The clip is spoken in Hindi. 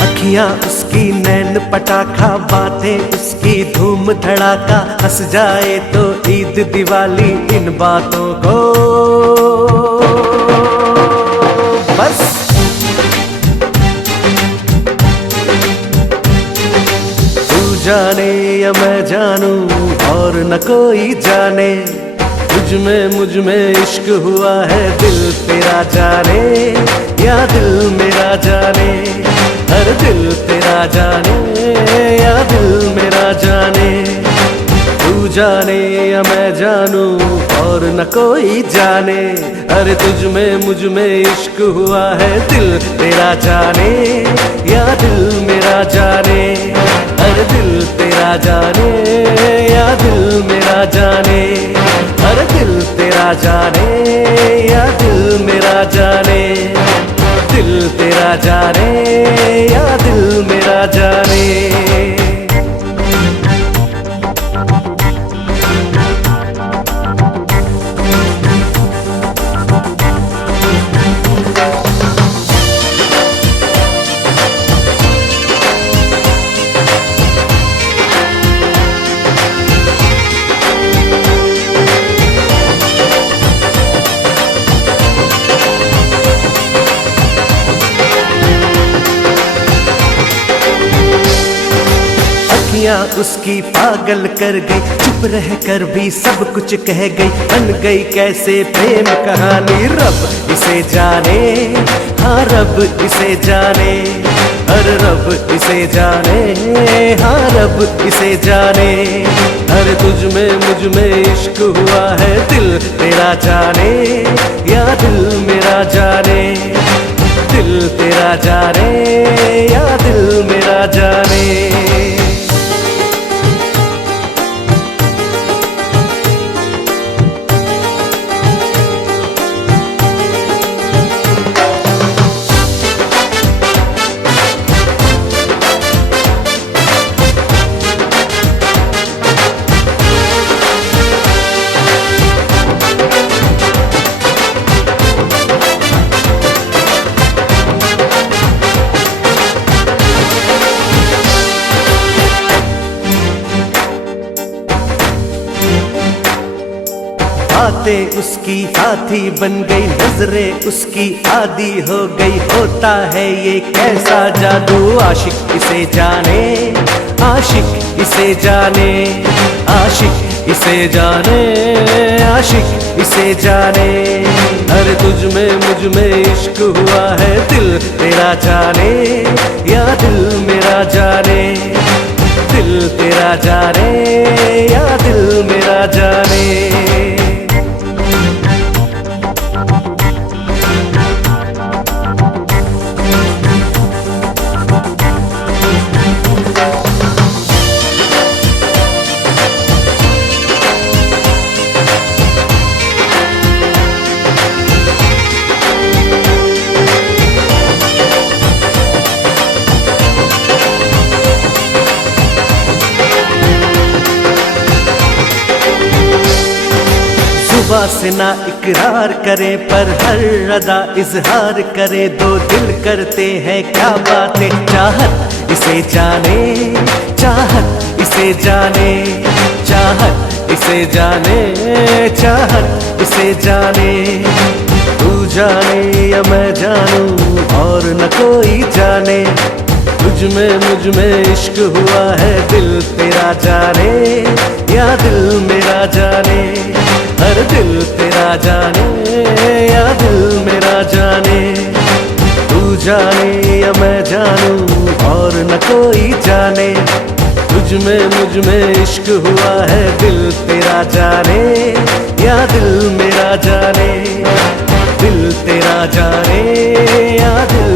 अखियाँ उसकी नैन पटाखा, बातें उसकी धूम धड़ाका, हंस जाए तो ईद दिवाली इन बातों को बस। तू जाने या मैं जानूं और न कोई जाने, मुझ में इश्क हुआ है, दिल तेरा जाने या दिल मेरा जाने, हर दिल तेरा जाने या दिल मेरा जाने। तू जाने या मैं जानूं और न कोई जाने, अरे मुझ में इश्क हुआ है, दिल तेरा जाने या दिल मेरा जाने, हर दिल तेरा जाने या दिल मेरा जाने, हर दिल तेरा जाने या दिल मेरा जाने, दिल तेरा जाने या दिल मेरा जाने। उसकी पागल कर गई, चुप रह कर भी सब कुछ कह गई, बन गई कैसे प्रेम कहानी, रब इसे जाने, हाँ रब इसे जाने, हर रब इसे जाने, हाँ रब इसे जाने। हर मुझ में इश्क हुआ है, दिल तेरा जाने या दिल मेरा जाने, दिल तेरा जाने या दिल मेरा जाने। बातें उसकी साथी बन गई, नजरें उसकी आदी हो गई, होता है ये कैसा जादू, आशिक इसे जाने, आशिक इसे जाने, आशिक इसे जाने, आशिक इसे जाने। हर मुझ में इश्क हुआ है, दिल तेरा जाने या दिल मेरा जाने, दिल तेरा जाने या दिल मेरा जाने। जुबां से ना इकरार करे पर हर अदा इजहार करे, दो दिल करते हैं क्या बातें, चाहत इसे जाने, चाहत इसे जाने, चाहत इसे जाने, चाहत इसे जाने। तू जाने या मैं जानूं और न कोई जाने, मुझ में इश्क हुआ है, दिल तेरा जाने या दिल मेरा जाने, हर दिल तेरा जाने या दिल मेरा जाने। तू जाने या मैं जानूं और न कोई जाने, मुझ में इश्क हुआ है, दिल तेरा जाने या दिल मेरा जाने, दिल तेरा जाने या दिल